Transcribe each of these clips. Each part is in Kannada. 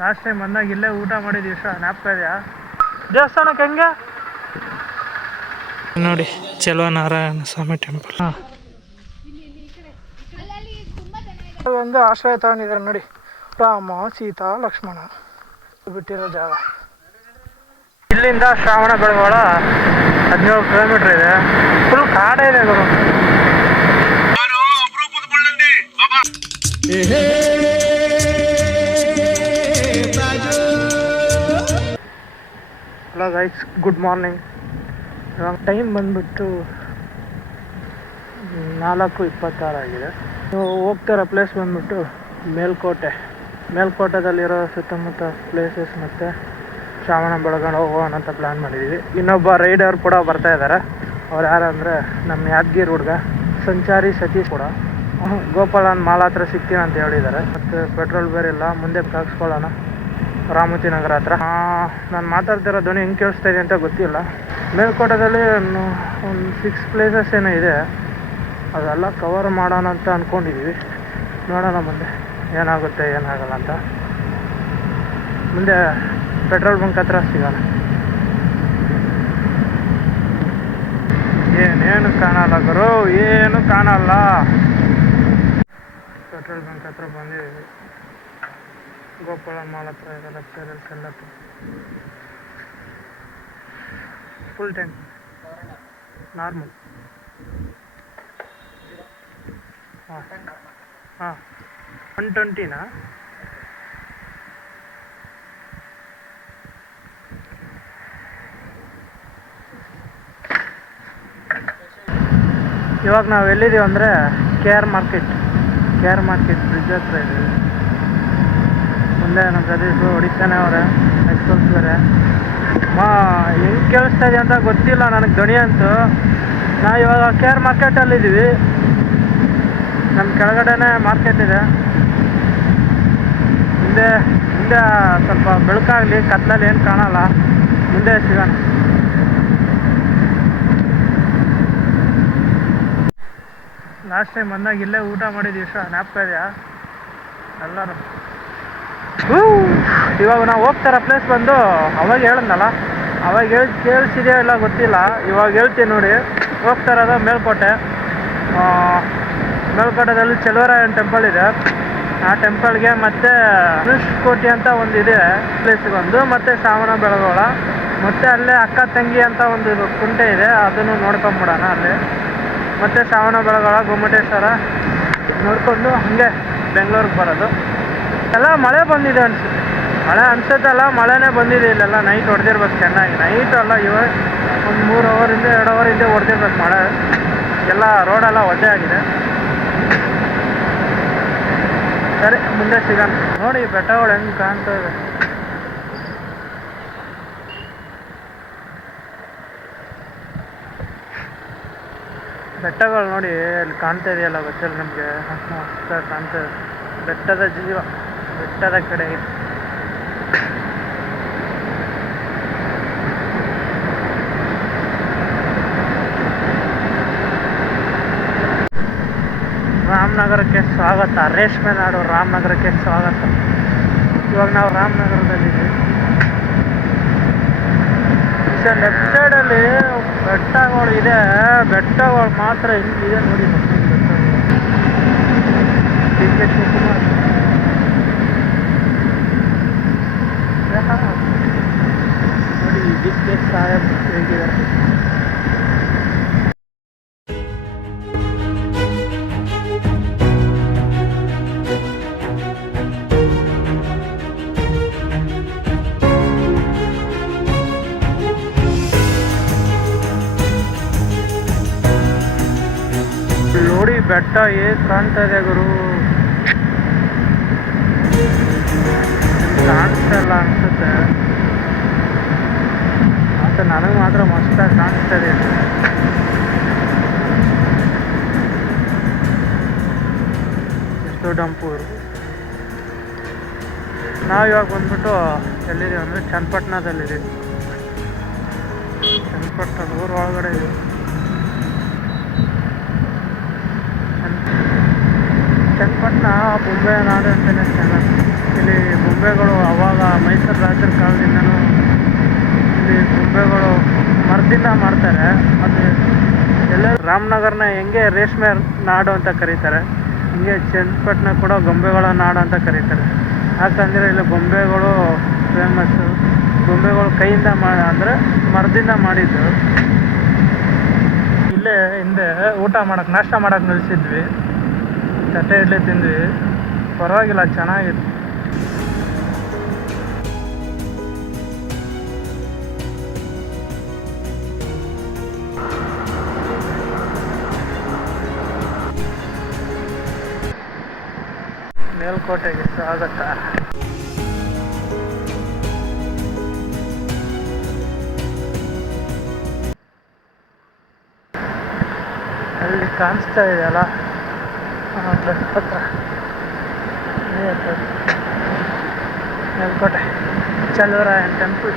ಲಾಸ್ಟ್ ಟೈಮ್ ಬಂದಾಗ ಇಲ್ಲೇ ಊಟ ಮಾಡಿದ್ವಿ, ಇಷ್ಟ ಜ್ಞಾಪಕ ಇದೆಯಾ? ದೇವಸ್ಥಾನಕ್ಕೆ ಹೆಂಗೆ ನೋಡಿ, ಚೆಲುವನಾರಾಯಣ ಸ್ವಾಮಿ ಟೆಂಪಲ್. ಒಂದು ಆಶ್ರಯ ತಗೊಂಡಿದ್ದಾರೆ ನೋಡಿ, ರಾಮ ಸೀತಾ ಲಕ್ಷ್ಮಣ ಬಿಟ್ಟಿರೋ ಜಾಗ. ಇಲ್ಲಿಂದ ಶ್ರಾವಣ ಬೆಳಗೊಳ 17 ಕಿಲೋಮೀಟರ್ ಇದೆ. ಫುಲ್ ಕಾಡೇ ಇದೆ ಗುರು. Hello guys, good morning. ಇವಾಗ ಟೈಮ್ ಬಂದ್ಬಿಟ್ಟು 4:26 ಆಗಿದೆ. ಹೋಗ್ತಿರೋ ಪ್ಲೇಸ್ ಬಂದ್ಬಿಟ್ಟು ಮೇಲ್ಕೋಟೆ. ಮೇಲ್ಕೋಟೆದಲ್ಲಿರೋ ಸುತ್ತಮುತ್ತ ಪ್ಲೇಸಸ್ ಮತ್ತು ಶ್ರಾವಣ ಬೆಳಗೊಳ ಹೋಗೋಣ ಅಂತ ಪ್ಲ್ಯಾನ್ ಮಾಡಿದ್ದೀವಿ. ಇನ್ನೊಬ್ಬ ರೈಡರ್ ಕೂಡ ಬರ್ತಾ ಇದ್ದಾರೆ. ಅವ್ರು ಯಾರಂದರೆ ನಮ್ಮ ಯಾದಗಿರಿ ಹುಡುಗ ಸಂಚಾರಿ ಸತೀಶ್ ಕೂಡ. ಗೋಪಾಲನ್ ಮಾಲ್ ಹತ್ರ ಸಿಗ್ತೀನಿ ಅಂತ ಹೇಳಿದ್ದಾರೆ. ಮತ್ತು ಪೆಟ್ರೋಲ್ ಬೇರೆ ಇಲ್ಲ, ಮುಂದೆ ಹಾಕ್ಸ್ಕೊಳ್ಳೋಣ ರಾಮೂರ್ತಿ ನಗರ ಹತ್ರ. ನಾನು ಮಾತಾಡ್ತಿರೋ ಧ್ವನಿ ಹೆಂಗೆ ಕೇಳಿಸ್ತಾ ಇದೆ ಅಂತ ಗೊತ್ತಿಲ್ಲ. ಮೇಲ್ಕೋಟೆದಲ್ಲಿ ಒಂದು 6 ಪ್ಲೇಸಸ್ ಏನೋ ಇದೆ, ಅದೆಲ್ಲ ಕವರ್ ಮಾಡೋಣ ಅಂತ ಅಂದ್ಕೊಂಡಿದ್ದೀವಿ. ನೋಡೋಣ ಮುಂದೆ ಏನಾಗುತ್ತೆ ಏನಾಗಲ್ಲ ಅಂತ. ಮುಂದೆ ಪೆಟ್ರೋಲ್ ಬಂಕ್ ಹತ್ರ ಸಿಗೋಣ. ಏನೇನು ಕಾಣಲ್ಲ ಗುರು, ಏನು ಕಾಣಲ್ಲ. ಪೆಟ್ರೋಲ್ ಬಂಕ್ ಹತ್ರ ಬಂದಿದ್ದೀವಿ. ಗೋಪಾಲನ್ ಮಾಲ್ ಹತ್ರ ಇದೆ, ಲೆಫ್ಟ್ ಸೈಡಲ್ಲಿ ಸೆಲ್ಲತ್ತು ಫುಲ್ ಟ್ಯಾಂಕ್ ನಾರ್ಮಲ್. ಹಾಂ 120ನಾ? ಇವಾಗ ನಾವು ಎಲ್ಲಿದ್ದೀವಿ ಅಂದರೆ ಕೆ ಆರ್ ಮಾರ್ಕೆಟ್ ಬ್ರಿಡ್ಜ್ ಹತ್ರ ಇದ್ದೀವಿ. ಮುಂದೆ ನಮ್ಮ ಪ್ರದೇಶ ಹೊಡಿತಾನೆ ಅವರೇ, ಎಕ್ಸ್ಪೋಸ್ ಬೇರೆ. ಹೆಂಗೆ ಕೇಳಿಸ್ತಾ ಇದೆ ಅಂತ ಗೊತ್ತಿಲ್ಲ ನನಗೆ ಧ್ವನಿ ಅಂತೂ. ನಾವು ಇವಾಗ ಕೆ ಆರ್ ಮಾರ್ಕೆಟಲ್ಲಿದ್ದೀವಿ. ನಮ್ಮ ಕೆಳಗಡೆನೇ ಮಾರ್ಕೆಟ್ ಇದೆ. ಮುಂದೆ ಸ್ವಲ್ಪ ಬೆಳಕಾಗಲಿ, ಕತ್ಲಲ್ಲಿ ಏನು ಕಾಣಲ್ಲ. ಮುಂದೆ ಸಿಗೋಣ. ಲಾಸ್ಟ್ ಟೈಮ್ ಬಂದಾಗ ಇಲ್ಲೇ ಊಟ ಮಾಡಿದ್ವಿ, ಇಷ್ಟ ಜ್ಞಾಪಕ ಇದೆಯಾ ಎಲ್ಲರೂ? ಇವಾಗ ನಾವು ಹೋಗ್ತಾರೋ ಪ್ಲೇಸ್ ಬಂದು ಅವಾಗ ಹೇಳಿದ್ನಲ್ಲ, ಅವಾಗ ಕೇಳಿಸಿದೆಯೋ ಇಲ್ಲ ಗೊತ್ತಿಲ್ಲ. ಇವಾಗ ಹೇಳ್ತೀನಿ ನೋಡಿ. ಹೋಗ್ತಾ ಇರೋದು ಮೇಲ್ಕೋಟೆ. ಮೇಲ್ಕೋಟೆದಲ್ಲಿ ಚೆಲುವರಾಯನ ಟೆಂಪಲ್ ಇದೆ. ಆ ಟೆಂಪಲ್ಗೆ ಮತ್ತು ಧನುಷ್ಕೋಟಿ ಅಂತ ಒಂದಿದೆ ಪ್ಲೇಸಿಗೊಂದು, ಮತ್ತು ಶ್ರಾವಣ ಬೆಳಗೊಳ, ಮತ್ತು ಅಲ್ಲೇ ಅಕ್ಕ ತಂಗಿ ಅಂತ ಒಂದು ಕುಂಟೆ ಇದೆ, ಅದನ್ನು ನೋಡ್ಕೊಂಬಿಡೋಣ ಅಲ್ಲಿ. ಮತ್ತು ಶ್ರಾವಣ ಬೆಳಗೊಳ, ಗೊಮ್ಮಟೇಶ್ವರ ನೋಡಿಕೊಂಡು ಹಾಗೆ ಬೆಂಗಳೂರಿಗೆ ಬರೋದು. ಎಲ್ಲ ಮಳೆ ಬಂದಿದೆ ಅನಿಸುತ್ತಲ್ಲ, ಮಳೆನೇ ಬಂದಿದೆ ಇಲ್ಲೆಲ್ಲ. ನೈಟ್ ಹೊಡೆದಿರ್ಬೇಕು ಚೆನ್ನಾಗಿ. ನೈಟ್ ಅಲ್ಲ, ಇವಾಗ ಒಂದು 3 ಅವರಿಂದ 2 ಅವರ್ ಹಿಂದೆ ಹೊಡೆದಿರ್ಬೇಕು ಮಳೆ. ಎಲ್ಲ ರೋಡೆಲ್ಲ ಒದ್ದೆ ಆಗಿದೆ. ಸರಿ, ಮುಂದೆ ಸಿಗೋಣ. ನೋಡಿ ಬೆಟ್ಟಗಳು ಹೆಂಗೆ ಕಾಣ್ತಾ ಇದೆ. ಬೆಟ್ಟಗಳು ನೋಡಿ ಅಲ್ಲಿ ಕಾಣ್ತಾ ಇದೆಯಲ್ಲ, ಗೊತ್ತಿಲ್ಲ ನಮಗೆ. ಕಾಣ್ತಾ ಇದೆ ಬೆಟ್ಟದ ಜೀವ, ಬೆಟ್ಟದ ಕಡೆಗೆ. ರಾಮನಗರಕ್ಕೆ ಸ್ವಾಗತ. ರೇಷ್ಮೆ ನಾಡು ರಾಮನಗರಕ್ಕೆ ಸ್ವಾಗತ. ಇವಾಗ ನಾವು ರಾಮನಗರದಲ್ಲಿದ್ದೀವಿ. ಲೆಫ್ಟ್ ಸೈಡಲ್ಲಿ ಬೆಟ್ಟಗಳು ಇದೆ. ಬೆಟ್ಟಗಳು ಮಾತ್ರ ಹಿಂಗಿದೆ ನೋಡಿ. ಡಿ ಕೆ ಶಿವಕುಮಾರ್ ನೋಡಿ, ಡಿ ಕೆ ಸಾಹೇಬ್ ಹೇಗಿದ್ದಾರೆ. ನೋಡಿ ಬೆಟ್ಟ ಹೇಗೆ ಕಾಣ್ತಾ ಇದೆ ಗುರು. ಕಾಣಿಸ್ತಾ ಇಲ್ಲ ಅನ್ಸುತ್ತೆ, ಮತ್ತು ನನಗೆ ಮಾತ್ರ ಮಸ್ತಾಗಿ ಕಾಣಿಸ್ತಾ ಇದೆ. ಎಷ್ಟು ಡಂಪೂರು. ನಾವು ಇವಾಗ ಬಂದ್ಬಿಟ್ಟು ಎಲ್ಲಿದ್ದೀವಿ ಅಂದರೆ ಚನ್ನಪಟ್ಟಣದಲ್ಲಿದ್ದೀವಿ. ಚನ್ನಪಟ್ಟಣ ಊರ ಒಳಗಡೆ ಇದೆ. ಚನ್ನಪಟ್ಟಣ ಬೊಂಬೆ ನಾಡು ಅಂತಲೇ ಚೆನ್ನಾಗಿ ಇಲ್ಲಿ ಗೊಂಬೆಗಳು ಅವಾಗ ಮೈಸೂರು ರಾಜರ ಕಾಲದಿಂದನೂ ಇಲ್ಲಿ ಗೊಂಬೆಗಳು ಮರದಿಂದ ಮಾಡ್ತಾರೆ. ಅದು ಎಲ್ಲ ರಾಮನಗರನ ಹೆಂಗೆ ರೇಷ್ಮೆ ನಾಡು ಅಂತ ಕರೀತಾರೆ, ಹಿಂಗೆ ಚನ್ನಪಟ್ಟಣ ಕೂಡ ಗೊಂಬೆಗಳ ನಾಡು ಅಂತ ಕರೀತಾರೆ. ಯಾಕಂದರೆ ಇಲ್ಲಿ ಗೊಂಬೆಗಳು ಫೇಮಸ್ಸು. ಗೊಂಬೆಗಳು ಕೈಯಿಂದ ಅಂದರೆ ಮರದಿಂದ ಮಾಡಿದ್ದು. ಇಲ್ಲೇ ಹಿಂದೆ ಊಟ ಮಾಡೋಕ್ಕೆ ನಾಷ್ಟ ಮಾಡೋಕ್ಕೆ ನಿಲ್ಲಿಸಿದ್ವಿ. ತಟ್ಟೆ ಇಡ್ಲಿ ತಿಂದ್ವಿ, ಪರವಾಗಿಲ್ಲ, ಚೆನ್ನಾಗಿತ್ತು. ಮೇಲ್ಕೋಟೆಗೆ ಸ್ವಾಗತ. ಅಲ್ಲಿ ಕಾಣಿಸ್ತಾ ಇದೆಯಲ್ಲ ಮೇಲ್ಕೋಟೆ ಚಲುವರಾಯನ್ ಟೆಂಪಲ್.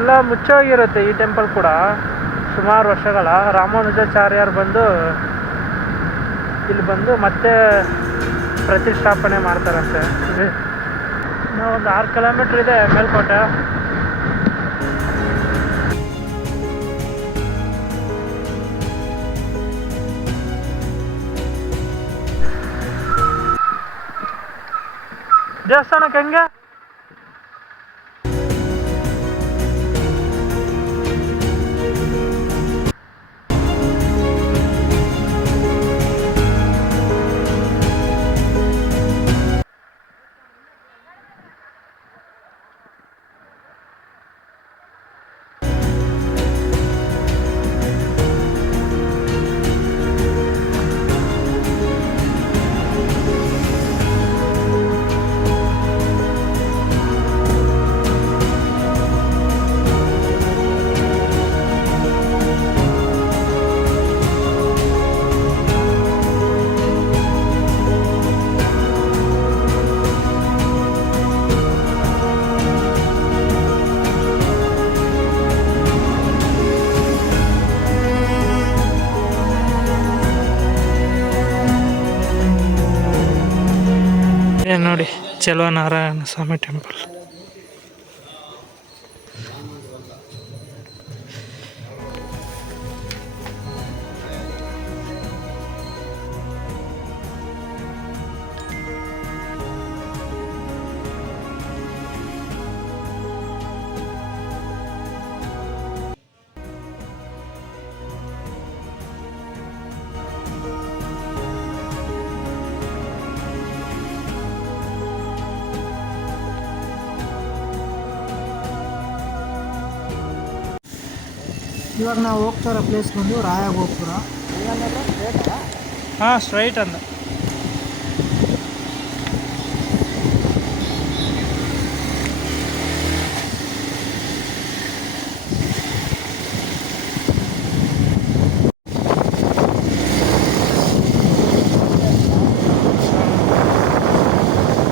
ಎಲ್ಲ ಮುಚ್ಚೋಗಿರುತ್ತೆ ಈ ಟೆಂಪಲ್ ಕೂಡ. ಸುಮಾರು ವರ್ಷಗಳ ರಾಮಾನುಜಾಚಾರ್ಯರು ಬಂದು ಇಲ್ಲಿ ಬಂದು ಮತ್ತೆ ಪ್ರತಿಷ್ಠಾಪನೆ ಮಾಡ್ತಾರಂತೆ. ಇನ್ನೂ ಒಂದು 6 ಕಿಲೋಮೀಟ್ರ್ ಇದೆ ಮೇಲ್ಕೋಟೆ. ದೇವಸ್ಥಾನಕ್ಕೆ ಹೆಂಗೆ ನೋಡಿ, ಚೆಲುವನಾರಾಯಣ ಸ್ವಾಮಿ ಟೆಂಪಲ್. ಇವಾಗ ನಾವು ಹೋಗ್ತಾ ಇರೋ ಪ್ಲೇಸ್ ಬಂದು ರಾಯಗೋಪುರ. ಹಾಂ, ಸ್ಟ್ರೈಟ್ ಅಂದ.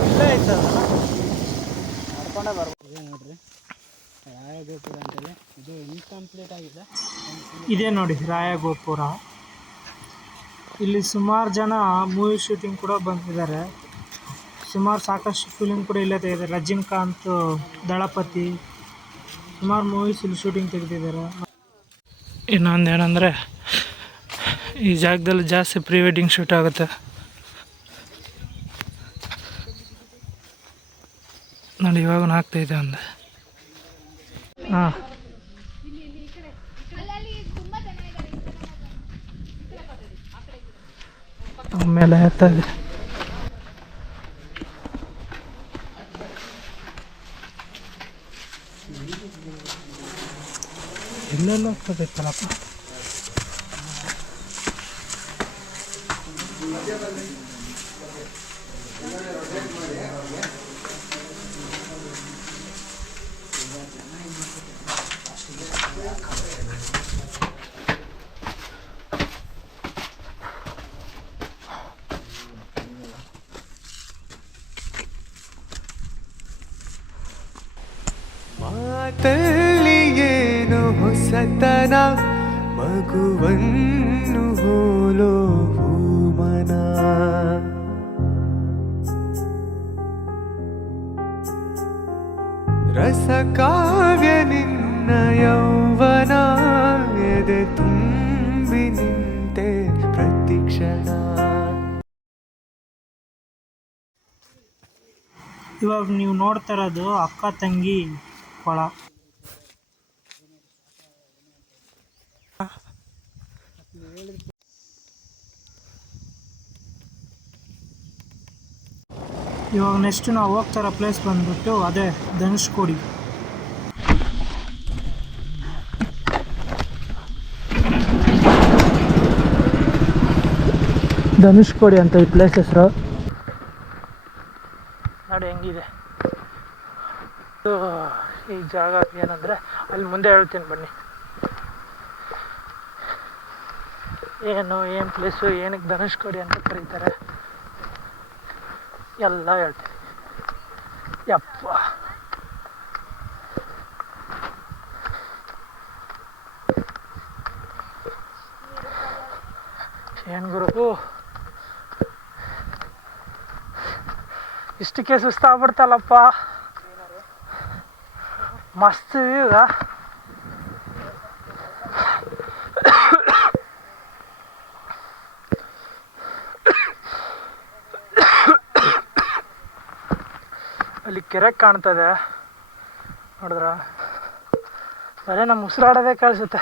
ಇಲ್ಲೇ ಐತದ ನಡ್ಕೊಂಡೇ ಬರ್ಬೋದು ನೋಡ್ರಿ. ರಾಯಗೋಪುರ ಅಂತೇಳಿ ಇದು ಇನ್ಕಂಪ್ಲೀಟ್ ಆಗಿದೆ. ಇದೇ ನೋಡಿ ರಾಯಗೋಪುರ. ಇಲ್ಲಿ ಸುಮಾರು ಜನ ಮೂವಿ ಶೂಟಿಂಗ್ ಕೂಡ ಬಂದಿದ್ದಾರೆ. ಸಾಕಷ್ಟು ಫಿಲಿಮ್ ಕೂಡ ಇಲ್ಲೇ ತೆಗೆದಿದ್ದಾರೆ. ರಜನಿಕಾಂತ್, ದಳಪತಿ, ಸುಮಾರು ಮೂವೀಸ್ ಇಲ್ಲಿ ಶೂಟಿಂಗ್ ತೆಗೆದಿದ್ದಾರೆ. ಇನ್ನೊಂದು ಏನಂದರೆ ಈ ಜಾಗದಲ್ಲಿ ಜಾಸ್ತಿ ಪ್ರೀ ವೆಡ್ಡಿಂಗ್ ಶೂಟ್ ಆಗುತ್ತೆ ನೋಡಿ. ಇವಾಗ ಆಗ್ತಾಯಿದೆ ಒಂದು. ಹಾಂ, ಆಮೇಲೆ ಆಗ್ತದೆ. ಎಲ್ಲೆಲ್ಲ ಆಗ್ತದೈತಲ್ಲಪ್ಪ. ಮಾತಲ್ಲಿ ಏನೋ ಹೊಸತನ, ಮಗುವನ್ನು ಹೋಲೋ ಹೂಮನ. ರಸ ಕಾವ್ಯ ನಿನ್ನ ಯೌವನ ಎದೆ ತುಂಬಿ ನಿಂತೆ ಪ್ರತಿಕ್ಷಣ. ಇವಾಗ ನೀವು ನೋಡ್ತಾ ಇರೋದು ಅಕ್ಕ ತಂಗಿ ಕೊಳ. ಇವಾಗ ನೆಕ್ಸ್ಟ್ ನಾವು ಹೋಗ್ತಾ ಇರೋ ಪ್ಲೇಸ್ ಬಂದ್ಬಿಟ್ಟು ಅದೇ ಧನುಷ್ಕೋಡಿ. ಧನುಷ್ಕೋಡಿ ಅಂತ ಈ ಪ್ಲೇಸ್ ಹೆಸರು. ನೋಡಿ ಹೆಂಗಿದೆ ಈ ಜಾಗ. ಏನಂದರೆ ಅಲ್ಲಿ ಮುಂದೆ ಹೇಳ್ತೀನಿ ಬನ್ನಿ. ಏನು ಪ್ಲೇಸು, ಏನಕ್ಕೆ ಧನುಷ್ಕೋಡಿ ಅಂತ ಕರೀತಾರೆ ಎಲ್ಲ ಹೇಳ್ತೀನಿ. ಯಪ್ಪ ಏನು ಗುರು, ಇಷ್ಟಕ್ಕೆ ಸುಸ್ತಾಗ್ಬಿಡ್ತಲ್ಲಪ್ಪ. ಮಸ್ತ್ ಈಗ. ಅಲ್ಲಿ ಕೆರೆ ಕಾಣ್ತದೆ ನೋಡಿದ್ರ, ಬರೀ ನಮ್ಮ ಉಸಿರಾಡೋದೇ ಕೇಳಿಸುತ್ತೆ.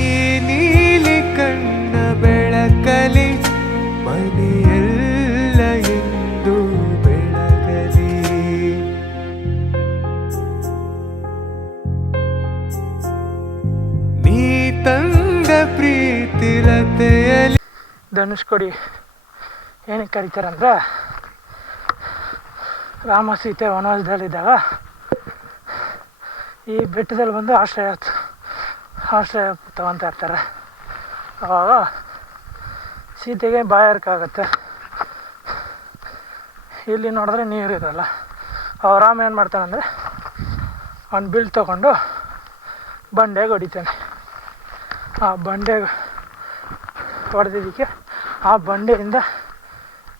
ಈ ನೀಲಿ ಕಣ್ಣ ಬೆಳಕಲಿ ಮನೆಯೆಲ್ಲ ಎಂದು ಬೆಳಗಲಿ. ನೀ ತಂದ ಪ್ರೀತಿರತೆಯಲಿ. ಧನುಷ್ಕೋಡಿ ಏನಕ್ಕೆ ಕರೀತಾರಂದ್ರೆ, ರಾಮ ಸೀತೆ ವನವಾಸದಲ್ಲಿದ್ದಾಗ ಈ ಬೆಟ್ಟದಲ್ಲಿ ಬಂದು ಆಶ್ರಯ ತಗೊತಾ ಇರ್ತಾರೆ. ಆವಾಗ ಸೀತೆಗೆ ಬಾಯಾರಿಕೆ. ಇಲ್ಲಿ ನೋಡಿದ್ರೆ ನೀರಿರಲ್ಲ. ಅವ ರಾಮ ಏನು ಮಾಡ್ತಾನಂದರೆ ಅವ್ನು ಬಿಲ್ ತೊಗೊಂಡು ಬಂಡೆಗೆ ಹೊಡಿತಾನೆ. ಆ ಬಂಡೆಗೆ ಹೊಡೆದಿದ್ದಕ್ಕೆ ಆ ಬಂಡೆಯಿಂದ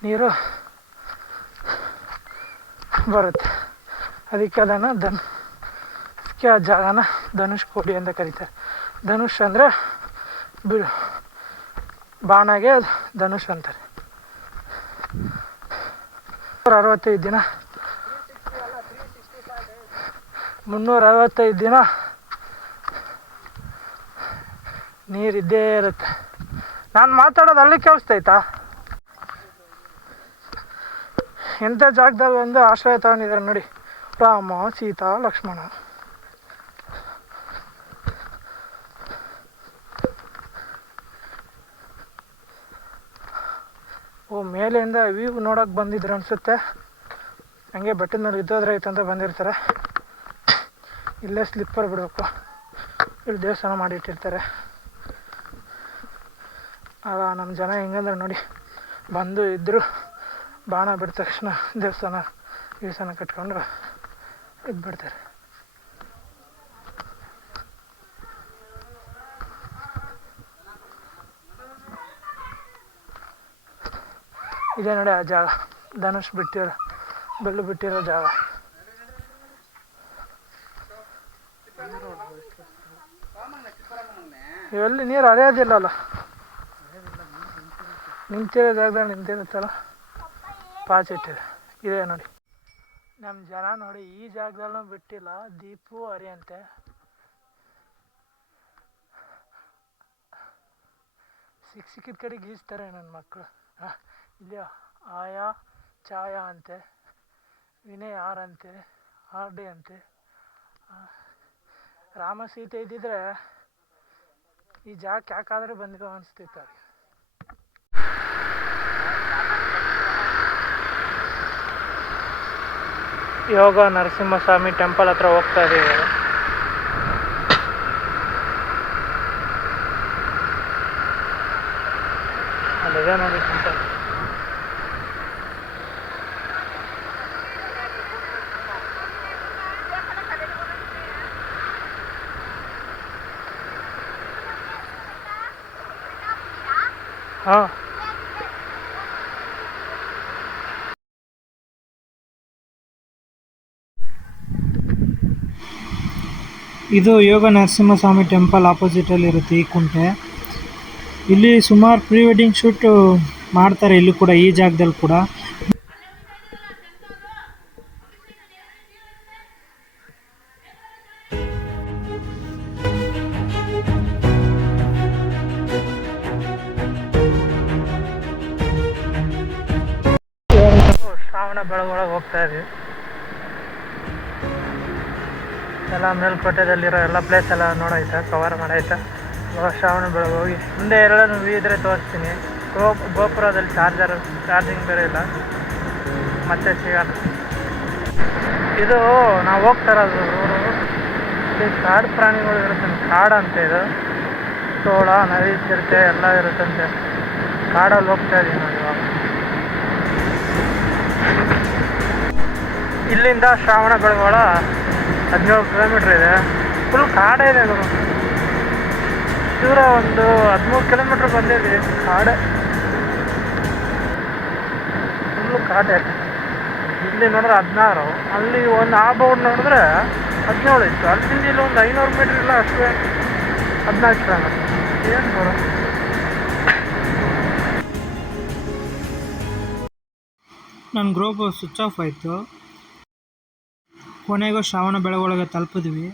ನೀರು ಬರುತ್ತೆ. ಅದಕ್ಕೆ ಅದನ್ನು ಆ ಜಾಗನ ಧನುಷ್ಕೋಡಿ ಅಂತ ಕರೀತಾರೆ. ಧನುಷ್ ಅಂದರೆ ಬಾಣಗೆ ಧನುಷ್ ಅಂತಾರೆ. 365 ದಿನ 365 ದಿನ ನೀರಿದ್ದೇ ಇರುತ್ತೆ. ನಾನು ಮಾತಾಡೋದು ಅಲ್ಲಿ ಕೇಳಿಸ್ತೈತಾ? ಎಂಥ ಜಾಗದಲ್ಲಿ ಒಂದು ಆಶ್ರಯ ತಗೊಂಡಿದ್ದಾರೆ ನೋಡಿ, ರಾಮ ಸೀತಾ ಲಕ್ಷ್ಮಣ. ಮೇಲೆಯಿಂದ ವ್ಯೂ ನೋಡೋಕೆ ಬಂದಿದ್ರು ಅನಿಸುತ್ತೆ. ಹಂಗೆ ಬೆಟ್ಟದ ಮೇಲೆ ಇದ್ದೋದ್ರೆ ಐತಂತ ಬಂದಿರ್ತಾರೆ. ಇಲ್ಲೇ ಸ್ಲಿಪ್ಪರ್ ಬಿಡಬೇಕು. ಇಲ್ಲಿ ದೇವಸ್ಥಾನ ಮಾಡಿಟ್ಟಿರ್ತಾರೆ. ಆಗ ನಮ್ಮ ಜನ ಹೆಂಗಂದ್ರೆ ನೋಡಿ, ಬಂದು ಇದ್ದರು ಬಾಣ ಬಿಟ್ಟ ತಕ್ಷಣ ದೇವಸ್ಥಾನ ಕಟ್ಕೊಂಡು ಇದ್ಬಿಡ್ತಾರೆ. ಇದೇ ನೋಡಿ ಆ ಜಾಗ, ಧನುಷ್ ಬೆಲ್ಲು ಬಿಟ್ಟಿರೋ ಜಾಗ. ಇವೆಲ್ಲಿ ನೀರು ಹರಿಯೋದಿಲ್ಲಲ್ಲ, ನಿಂತಿರೋ ಜಾಗದಲ್ಲಿ ನಿಂತಿರುತ್ತಲ್ಲ, ಪಾಚಿಟ್ಟಿದೆ. ಇದೆ ನೋಡಿ ನಮ್ಮ ಜನ ನೋಡಿ, ಈ ಜಾಗದಲ್ಲೂ ಬಿಟ್ಟಿಲ್ಲ, ದೀಪು ಹರಿಯಂತೆ. ಸಿಕ್ಕಿದ ಕಡೆ ಗೀಸ್ತಾರೆ ನನ್ನ ಮಕ್ಕಳು. ಇಲ್ಲಿ ಆಯಾ ಛಾಯಾ ಅಂತೆ, ವಿನಯ್ ಆರ್ ಅಂತೆ, ಆರ್ ಡಿ ಅಂತೆ. ರಾಮ ಸೀತೆ ಇದ್ದಿದ್ರೆ ಈ ಜಾಗಕ್ಕೆ ಯಾಕಾದರೂ ಬಂದಿರೋ ಅನಿಸ್ತಿತ್ತು. ಯೋಗ ನರಸಿಂಹಸ್ವಾಮಿ ಟೆಂಪಲ್ ಹತ್ರ ಹೋಗ್ತಾ ಇದ್ದೀವಿ. ಅಲ್ಲಿದೆ ನೋಡಿ ಟೆಂಪಲ್. ಹಾಂ. ಇದು ಯೋಗ ನರಸಿಂಹಸ್ವಾಮಿ ಟೆಂಪಲ್ ಆಪೋಸಿಟಲ್ಲಿ ಇರುತ್ತೆ ಈ ಕುಂಟೆ. ಇಲ್ಲಿ ಸುಮಾರು ಪ್ರೀ ವೆಡ್ಡಿಂಗ್ ಶೂಟ್ ಮಾಡ್ತಾರೆ ಇಲ್ಲಿ ಕೂಡ, ಈ ಜಾಗದಲ್ಲಿ ಕೂಡ. ಶ್ರಾವಣ ಬೆಳಗೊಳಗೆ ಹೋಗ್ತಾ ಇದೀವಿ. ಎಲ್ಲ ಮೇಲ್ಕೋಟೆದಲ್ಲಿರೋ ಎಲ್ಲ ಪ್ಲೇಸ್ ಎಲ್ಲ ನೋಡಾಯ್ತಾ, ಕವರ್ ಮಾಡಾಯ್ತಾ. ಇವಾಗ ಶ್ರಾವಣ ಬೆಳಗ್ಗೆ ಹೋಗಿ ಮುಂದೆ ಎರಡು ವ್ಯೂ ಇದ್ರೆ ತೋರಿಸ್ತೀನಿ. ಗೋಪುರದಲ್ಲಿ ಚಾರ್ಜಿಂಗ್ ಬೇರೆ ಇಲ್ಲ. ಮತ್ತೆ ಸಿಗೋಣ. ಇದು ನಾವು ಹೋಗ್ತಾ ಇರೋದು ಇಲ್ಲಿ ಕಾಡು ಪ್ರಾಣಿಗಳು ಇರುತ್ತೆ, ಕಾಡು ಅಂತ ಇದು. ತೋಳ, ನದಿ, ಚಿರತೆ ಎಲ್ಲ ಇರುತ್ತಂತೆ. ಕಾಡಲ್ಲಿ ಹೋಗ್ತಾ ಇದೀವಿ ನಾವು ಇವಾಗ. ಇಲ್ಲಿಂದ ಶ್ರಾವಣ ಬೆಳಗೊಳ 17 ಕಿಲೋಮೀಟ್ರ್ ಇದೆ. ಫುಲ್ ಕಾಡೇ ಇದೆ ಗುರು. ದೂರ ಒಂದು 13 ಕಿಲೋಮೀಟ್ರ್ ಬಂದಿದ್ವಿ. ಕಾಡೆ, ಫುಲ್ಲು ಕಾಡೆ. ಇಲ್ಲಿ ನೋಡಿದ್ರೆ 16, ಅಲ್ಲಿ ಒಂದು ಆ ಬೋರ್ಡ್ ನೋಡಿದ್ರೆ 17 ಇತ್ತು. ಅಲ್ಲಿಂದ ಇಲ್ಲಿ ಒಂದು 500 ಮೀಟ್ರ್ ಇಲ್ಲ, ಅಷ್ಟೇ 14 ಕಿಲೋಮೀಟ್ರ್. ಏನು ಗುರು. ನನ್ನ ಗ್ರೋಪ್ ಸ್ವಿಚ್ ಆಫ್ ಆಯಿತು. ಕೊನೆಗೂ ಶ್ರಾವಣ ಬೆಳಗೊಳಗೆ ತಲುಪಿದ್ವಿ.